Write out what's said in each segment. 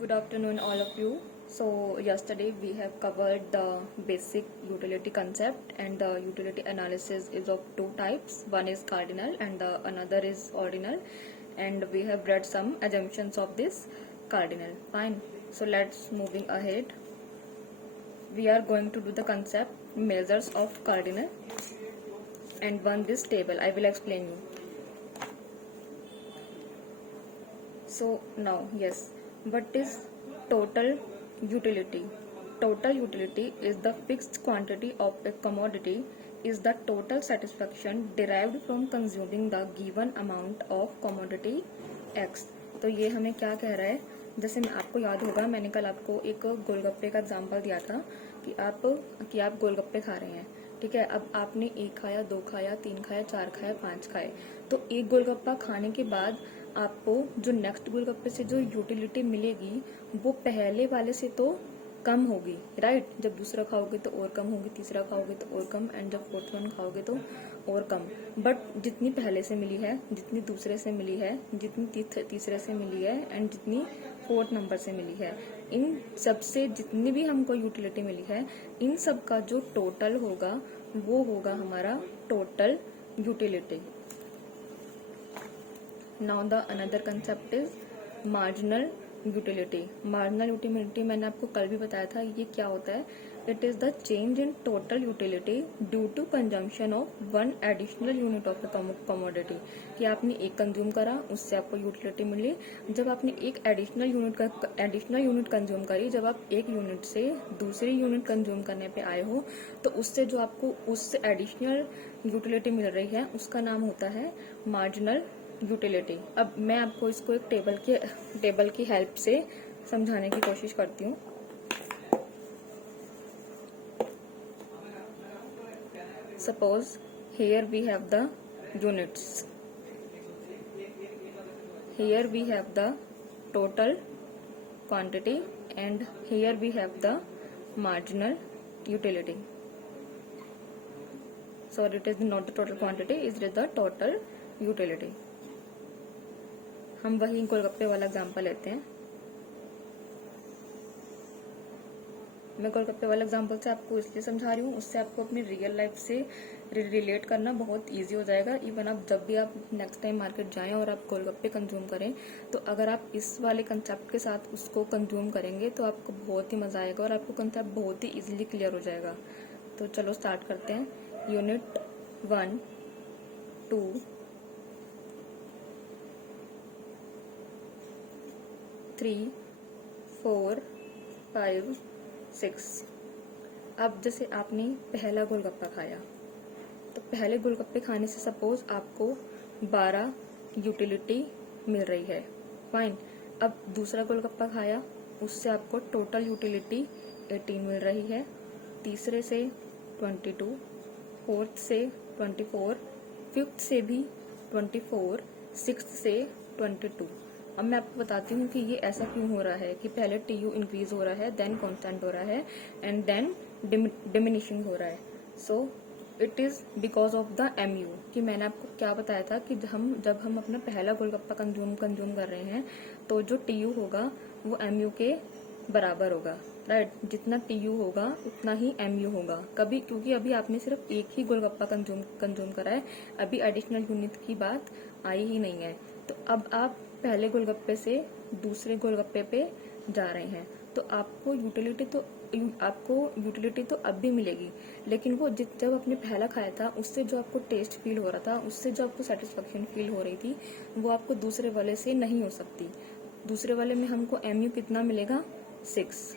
Good afternoon, all of you. So, yesterday we have covered the basic utility concept, and the utility analysis is of two types. One is cardinal and the another is ordinal, and we have read some assumptions of this cardinal. Fine. So, let's moving ahead. We are going to do the concept measures of cardinal and one this table. I will explain you. So now, yes, what is total utility? Total utility is the fixed quantity of a commodity is the total satisfaction derived from consuming the given amount of commodity X. तो ये हमें क्या कह रहा है, जैसे आपको याद होगा मैंने कल आपको एक गोलगप्पे का एग्जांपल दिया था कि आप गोलगप्पे खा रहे हैं, ठीक है। अब आपने एक खाया, दो खाया, तीन खाया, चार खाया, पांच खाए, तो एक गोलगप्पा खाने के बाद आपको जो नेक्स्ट गोलगप्पे से जो यूटिलिटी मिलेगी वो पहले वाले से तो कम होगी, राइट। जब दूसरा खाओगे तो और कम होगी, तीसरा खाओगे तो और कम, एंड जब फोर्थ वन खाओगे तो और कम। बट जितनी पहले से मिली है, जितनी दूसरे से मिली है, जितनी तीसरे से मिली है, एंड जितनी फोर्थ नंबर से मिली है, इन सब से जितनी भी हमको यूटिलिटी मिली है, इन सब का जो टोटल होगा वो होगा हमारा total utility. Now the another concept is marginal utility. Marginal utility मैंने आपको कल भी बताया था, ये क्या होता है। It is the change in total utility due to consumption of one additional unit of the commodity. कि आपने एक कंज्यूम करा, उससे आपको यूटिलिटी मिली। जब आपने एक एडिशनल यूनिट कंज्यूम करी, जब आप एक यूनिट से दूसरी यूनिट कंज्यूम करने पे आए हो, तो उससे जो आपको उससे एडिशनल यूटिलिटी मिल रही है उसका नाम होता है मार्जिनल यूटिलिटी। अब मैं आपको इसको एक टेबल की हेल्प से समझाने की कोशिश करती हूँ। Suppose here we have the units, here we have the total quantity, and here we have the marginal utility. Sorry, it is not the total quantity, it is the total utility. हम वही गोलगप्पे वाला example लेते हैं। मैं गोलगप्पे वाला example से आपको इसलिए समझा रही हूँ, उससे आपको अपनी रियल लाइफ से रिलेट करना बहुत इजी हो जाएगा। इवन आप जब भी आप नेक्स्ट टाइम मार्केट जाएं और आप गोलगप्पे कंज्यूम करें, तो अगर आप इस वाले कंसेप्ट के साथ उसको कंज्यूम करेंगे तो आपको बहुत ही मजा आएगा और आपको कंसेप्ट बहुत ही इजीली क्लियर हो जाएगा। तो चलो स्टार्ट करते हैं। यूनिट 1, 2, 3, 4, 5, 6। अब जैसे आपने पहला गोलगप्पा खाया, तो पहले गोलगप्पे खाने से सपोज आपको 12 यूटिलिटी मिल रही है, फाइन। अब दूसरा गोलगप्पा खाया, उससे आपको टोटल यूटिलिटी 18 मिल रही है। तीसरे से 22, फोर्थ से 24, फिफ्थ से भी 24, सिक्स्थ से 22। अब मैं आपको बताती हूँ कि ये ऐसा क्यों हो रहा है कि पहले टीयू इंक्रीज हो रहा है, देन कांस्टेंट हो रहा है, एंड देन डिमिनिशिंग हो रहा है। So it is because of the MU. कि मैंने आपको क्या बताया था कि जब हम अपना पहला गोलगप्पा कंज्यूम कर रहे हैं, तो जो टीयू होगा वो एमयू के बराबर होगा, राइट। जितना टीयू होगा उतना ही एमयू होगा। कभी क्योंकि अभी आपने सिर्फ एक ही गोलगप्पा कंज्यूम करा है, अभी एडिशनल यूनिट की बात आई ही नहीं है। तो अब आप पहले गोलगप्पे से दूसरे गोलगप्पे पे जा रहे हैं, तो आपको यूटिलिटी तो अब भी मिलेगी, लेकिन वो जब आपने पहला खाया था उससे जो आपको टेस्ट फील हो रहा था, उससे जो आपको सेटिस्फेक्शन फील हो रही थी, वो आपको दूसरे वाले से नहीं हो सकती। दूसरे वाले में हमको एमयू कितना मिलेगा? 6।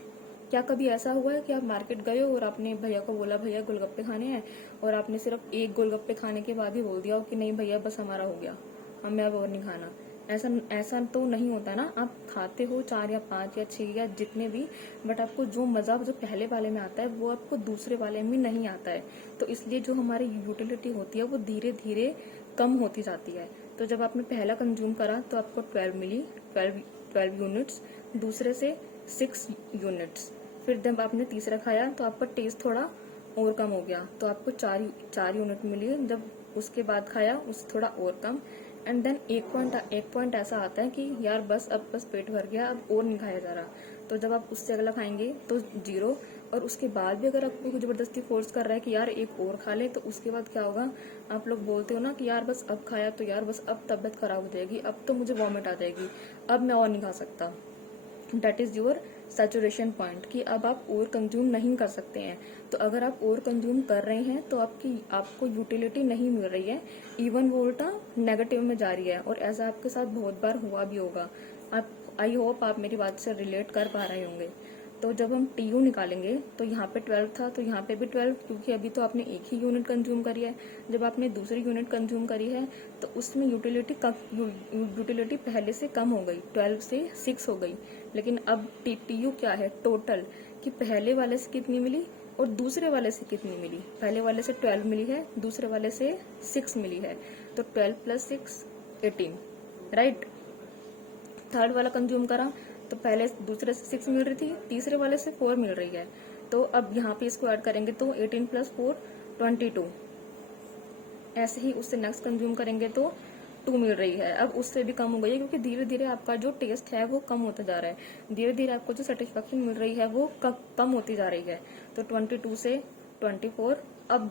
क्या कभी ऐसा हुआ है कि आप मार्केट गए हो और आपने भैया को बोला भैया गोलगप्पे खाने हैं, और आपने सिर्फ एक गोलगप्पे खाने के बाद ही बोल दिया हो कि नहीं भैया बस हमारा हो गया, हमें अब और नहीं खाना? ऐसा तो नहीं होता ना। आप खाते हो 4 या 5 या 6 या जितने भी, बट आपको जो मजा जो पहले वाले में आता है वो आपको दूसरे वाले में नहीं आता है। तो इसलिए जो हमारी यूटिलिटी होती है वो धीरे धीरे कम होती जाती है। तो जब आपने पहला कंज्यूम करा तो आपको 12 मिली, 12 यूनिट्स, दूसरे से 6 यूनिट्स। फिर जब आपने तीसरा खाया तो आपका टेस्ट थोड़ा और कम हो गया, तो आपको 4 यूनिट मिली। जब उसके बाद खाया उससे थोड़ा और कम, एंड देन एक पॉइंट ऐसा आता है कि यार बस पेट भर गया, अब और नहीं खाया जा रहा। तो जब आप उससे अगला खाएंगे तो 0, और उसके बाद भी अगर आपको जबरदस्ती फोर्स कर रहा है कि यार एक और खा ले, तो उसके बाद क्या होगा, आप लोग बोलते हो ना कि यार बस अब खाया तो यार बस अब तबीयत खराब हो जाएगी, अब तो मुझे वॉमिट आ जाएगी, अब मैं और नहीं खा सकता। That is your saturation point, कि अब आप और कंज्यूम नहीं कर सकते हैं। तो अगर आप और कंज्यूम कर रहे हैं तो आपको यूटिलिटी नहीं मिल रही है, इवन वो उल्टा नेगेटिव में जा रही है। और ऐसा आपके साथ बहुत बार हुआ भी होगा। आप आई होप आप मेरी बात से रिलेट कर पा रहे होंगे। तो जब हम TU निकालेंगे तो यहाँ पे 12 था, तो यहाँ पे भी 12, क्योंकि अभी तो आपने एक ही यूनिट कंज्यूम करी है। जब आपने दूसरी यूनिट कंज्यूम करी है तो उसमें यूटिलिटी पहले से कम हो गई, 12 से 6 हो गई। लेकिन अब TU क्या है, टोटल, कि पहले वाले से कितनी मिली और दूसरे वाले से कितनी मिली। पहले वाले से 12 मिली है, दूसरे वाले से 6 मिली है, तो 12 + 6 18, राइट। थर्ड वाला कंज्यूम करा तो पहले दूसरे से 6 मिल रही थी, तीसरे वाले से 4 मिल रही है। तो अब यहाँ पे इसको ऐड करेंगे तो 18 + 4 22। ऐसे ही उससे नेक्स्ट कंज्यूम करेंगे तो 2 मिल रही है। अब उससे भी कम हो गई है, क्योंकि धीरे धीरे आपका जो टेस्ट है वो कम होता जा रहा है, धीरे धीरे आपको जो सेटिस्फेक्शन मिल रही है वो कम होती जा रही है। तो 22 से 24, अब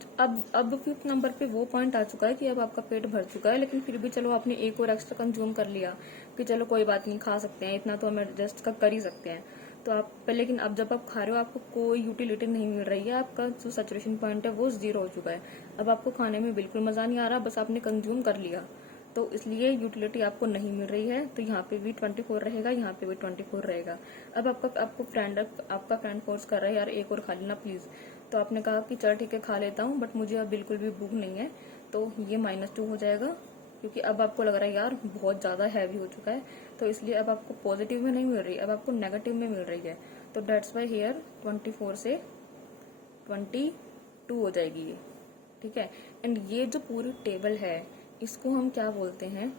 5th नंबर पे वो पॉइंट आ चुका है कि अब आपका पेट भर चुका है, लेकिन फिर भी चलो आपने एक और एक्स्ट्रा कंज्यूम कर लिया कि चलो कोई बात नहीं, खा सकते हैं, इतना तो हम एडजस्ट कर ही सकते हैं। तो लेकिन अब जब आप खा रहे हो आपको कोई यूटिलिटी नहीं मिल रही है, आपका जो सैचुरेशन पॉइंट है वो 0 हो चुका है। अब आपको खाने में बिल्कुल मजा नहीं आ रहा, बस आपने कंज्यूम कर लिया, तो इसलिए यूटिलिटी आपको नहीं मिल रही है। तो यहाँ पे भी 24 रहेगा, यहाँ पे भी 24 रहेगा। अब आपका फ्रेंड फोर्स कर रहा है यार एक और खा लेना प्लीज, तो आपने कहा कि चल ठीक है खा लेता हूँ, बट मुझे अब बिल्कुल भी भूख नहीं है, तो ये -2 हो जाएगा, क्योंकि अब आपको लग रहा है यार बहुत ज्यादा हैवी हो चुका है। तो इसलिए अब आपको पॉजिटिव में नहीं मिल रही, अब आपको नेगेटिव में मिल रही है। तो डेट्स वाई हियर 24 से 22 हो जाएगी ये, ठीक है। एंड ये जो पूरी टेबल है इसको हम क्या बोलते हैं,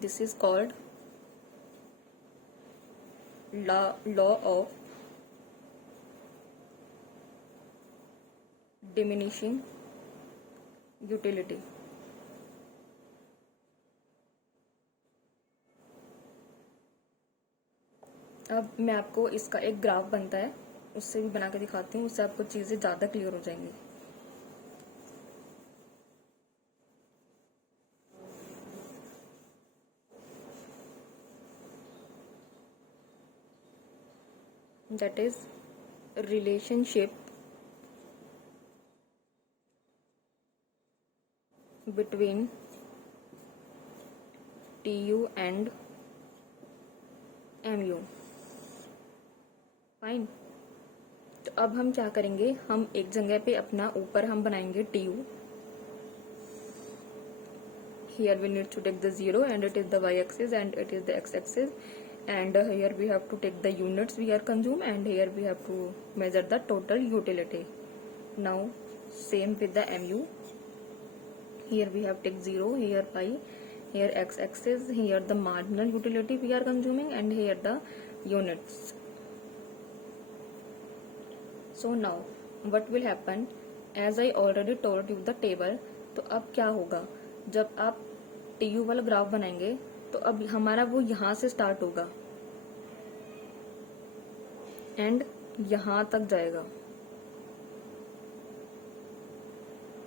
this is called law of diminishing utility. अब मैं आपको इसका एक ग्राफ बनता है उससे भी बना के दिखाती हूँ, उससे आपको चीजें ज्यादा क्लियर हो जाएंगी। That is relationship between TU and MU, fine. तो अब हम क्या करेंगे, हम एक जगह पे अपना ऊपर हम बनाएंगे TU, here we need to take the 0 and it is the y-axis and it is the x-axis, and here we have to take the units we are consume, and here we have to measure the total utility. Now same with the MU, here we have take 0, here pi, here x-axis, here the marginal utility we are consuming, and here the units. So now what will happen, as I already told you the table, तो अब क्या होगा, जब आप TU वाला graph बनाएंगे तो अब हमारा वो यहाँ से स्टार्ट होगा एंड यहाँ तक जाएगा।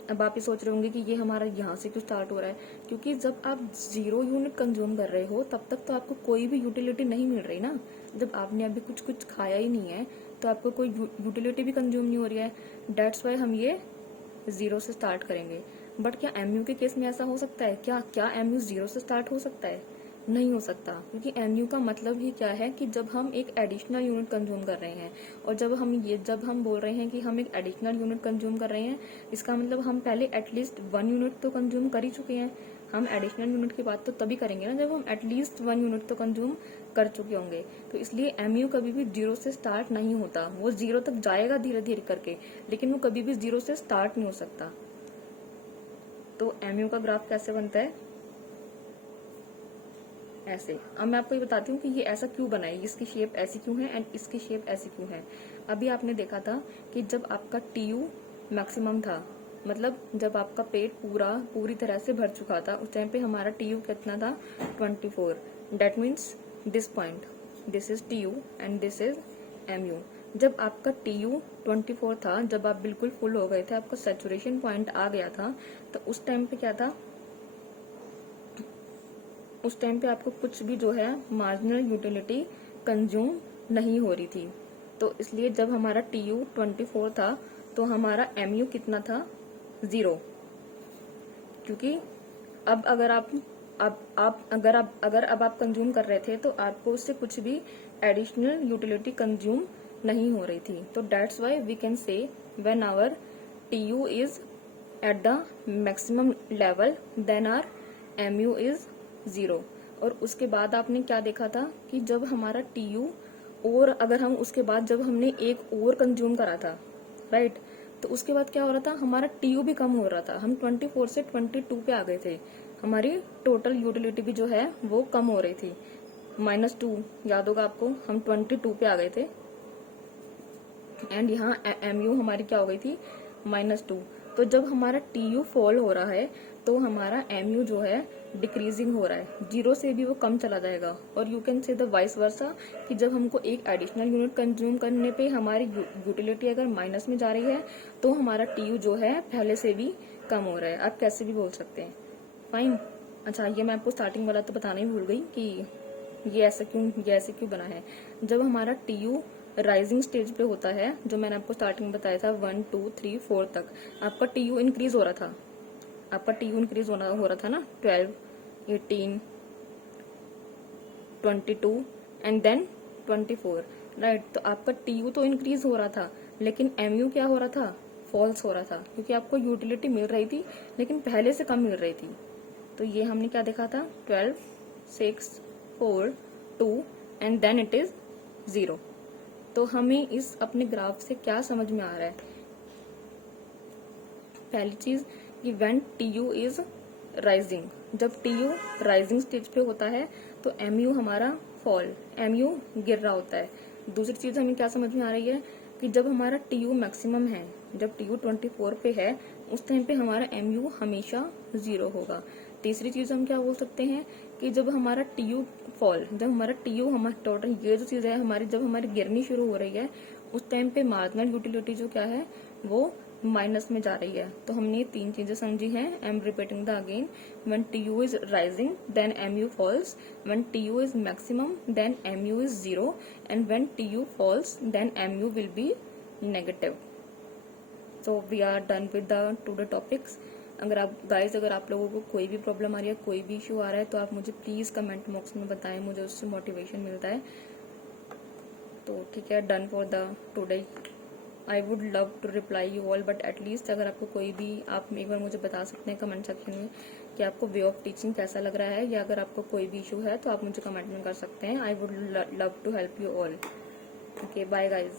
अब आप ये सोच रहे होंगे कि ये हमारा यहाँ से क्यों स्टार्ट हो रहा है, क्योंकि जब आप 0 यूनिट कंज्यूम कर रहे हो तब तक तो आपको कोई भी यूटिलिटी नहीं मिल रही ना। जब आपने अभी कुछ खाया ही नहीं है तो आपको कोई यूटिलिटी भी कंज्यूम नहीं हो रही है। डेट्स वाई हम ये 0 से स्टार्ट करेंगे। बट क्या MU के केस में ऐसा हो सकता है, क्या MU 0 से स्टार्ट हो सकता है? नहीं हो सकता, क्योंकि MU का मतलब ही क्या है कि जब हम एक एडिशनल यूनिट कंज्यूम कर रहे हैं, और जब हम बोल रहे हैं कि हम एक एडिशनल यूनिट कंज्यूम कर रहे हैं, इसका मतलब हम पहले एटलीस्ट 1 यूनिट तो कंज्यूम कर ही चुके हैं। हम एडिशनल यूनिट की बात तो तभी करेंगे ना जब हम एटलीस्ट 1 यूनिट तो कंज्यूम कर चुके होंगे। तो इसलिए MU कभी भी 0 से स्टार्ट नहीं होता, वो 0 तक जाएगा धीरे धीरे करके, लेकिन वो कभी भी 0 से स्टार्ट नहीं हो सकता। तो MU का ग्राफ कैसे बनता है, ऐसे। अब मैं आपको ये बताती हूँ कि ये ऐसा क्यों बना है, इसकी शेप ऐसी क्यों है एंड इसकी शेप ऐसी क्यों है। अभी आपने देखा था कि जब आपका टीयू मैक्सिमम था, मतलब जब आपका पेट पूरी तरह से भर चुका था, उस टाइम पे हमारा टीयू कितना था 24। That means this point, this is TU and this is MU. जब आपका टीयू 24 था, जब आप बिल्कुल फुल हो गए थे, आपका सैचुरेशन पॉइंट आ गया था, तो उस टाइम पे क्या था, उस टाइम पे आपको कुछ भी जो है मार्जिनल यूटिलिटी कंज्यूम नहीं हो रही थी। तो इसलिए जब हमारा टीयू 24 था तो हमारा एमयू कितना था 0, क्योंकि अब अगर अब आप कंज्यूम कर रहे थे तो आपको उससे कुछ भी एडिशनल यूटिलिटी कंज्यूम नहीं हो रही थी। तो that's why we can say when our TU is at the maximum level then our MU is 0। और उसके बाद आपने क्या देखा था कि जब हमारा टीयू, और अगर हम उसके बाद जब हमने एक और कंज्यूम करा था, राइट, तो उसके बाद क्या हो रहा था, हमारा टीयू भी कम हो रहा था। हम 24 से 22 पे आ गए थे, हमारी टोटल यूटिलिटी भी जो है वो कम हो रही थी। -2 याद होगा आपको, हम 22 पे आ गए थे एंड यहाँ एमयू हमारी क्या हो गई थी -2। तो जब हमारा टीयू फॉल हो रहा है तो हमारा एमयू जो है डिक्रीजिंग हो रहा है, 0 से भी वो कम चला जाएगा। और you can say the vice versa कि जब हमको एक एडिशनल यूनिट कंज्यूम करने पे हमारी यूटिलिटी अगर माइनस में जा रही है तो हमारा टीयू जो है पहले से भी कम हो रहा है। आप कैसे भी बोल सकते हैं, फाइन। अच्छा, ये मैं आपको स्टार्टिंग वाला तो बताना ही भूल गई कि ये ऐसे क्यों बना है। जब हमारा टीयू राइजिंग स्टेज पे होता है, जो मैंने आपको स्टार्टिंग में बताया था 1 2 3 4 तक, आपका टीयू इंक्रीज हो रहा था, आपका टीयू इंक्रीज हो रहा था ना, 12 18 22 एंड देन 24, राइट। तो आपका टीयू तो इंक्रीज हो रहा था, लेकिन एमयू क्या हो रहा था, फॉल्स हो रहा था, क्योंकि आपको यूटिलिटी मिल रही थी लेकिन पहले से कम मिल रही थी। तो ये हमने क्या देखा था, 12 6 4 2 एंड देन इट इज 0। तो हमें इस अपने ग्राफ से क्या समझ में आ रहा है, पहली चीज कि व्हेन टीयू इज राइजिंग, जब टीयू राइजिंग स्टेज पे होता है तो एमयू हमारा फॉल, एमयू गिर रहा होता है। दूसरी चीज हमें क्या समझ में आ रही है कि जब हमारा टीयू मैक्सिमम है, जब टीयू 24 पे है, उस टाइम पे हमारा एमयू हमेशा 0 होगा। तीसरी चीज हम क्या बोल सकते हैं कि जब हमारा टीयू फॉल, जब हमारा टीयू, हमारा टोटल ये जो चीज है हमारी, जब हमारी गिरनी शुरू हो रही है, उस टाइम पे मार्जिनल यूटिलिटी जो क्या है वो माइनस में जा रही है। तो हमने ये 3 चीजें समझी हैं। I am repeating the again, when TU is rising then MU falls, when TU is maximum then MU is 0 and when TU falls then MU will be negative. So we are done with the today topics. अगर आप लोगों को कोई भी problem आ रही है, कोई भी इशू आ रहा है, तो आप मुझे प्लीज कमेंट बॉक्स में बताएं, मुझे उससे मोटिवेशन मिलता है। तो ठीक है, done for the today. I would love to reply you all, but at least अगर आपको कोई भी, आप एक बार मुझे बता सकते हैं कमेंट सेक्शन में कि आपको वे ऑफ टीचिंग कैसा लग रहा है, या अगर आपको कोई भी इशू है तो आप मुझे कमेंट में कर सकते हैं। I would love to help you all. Okay, bye guys.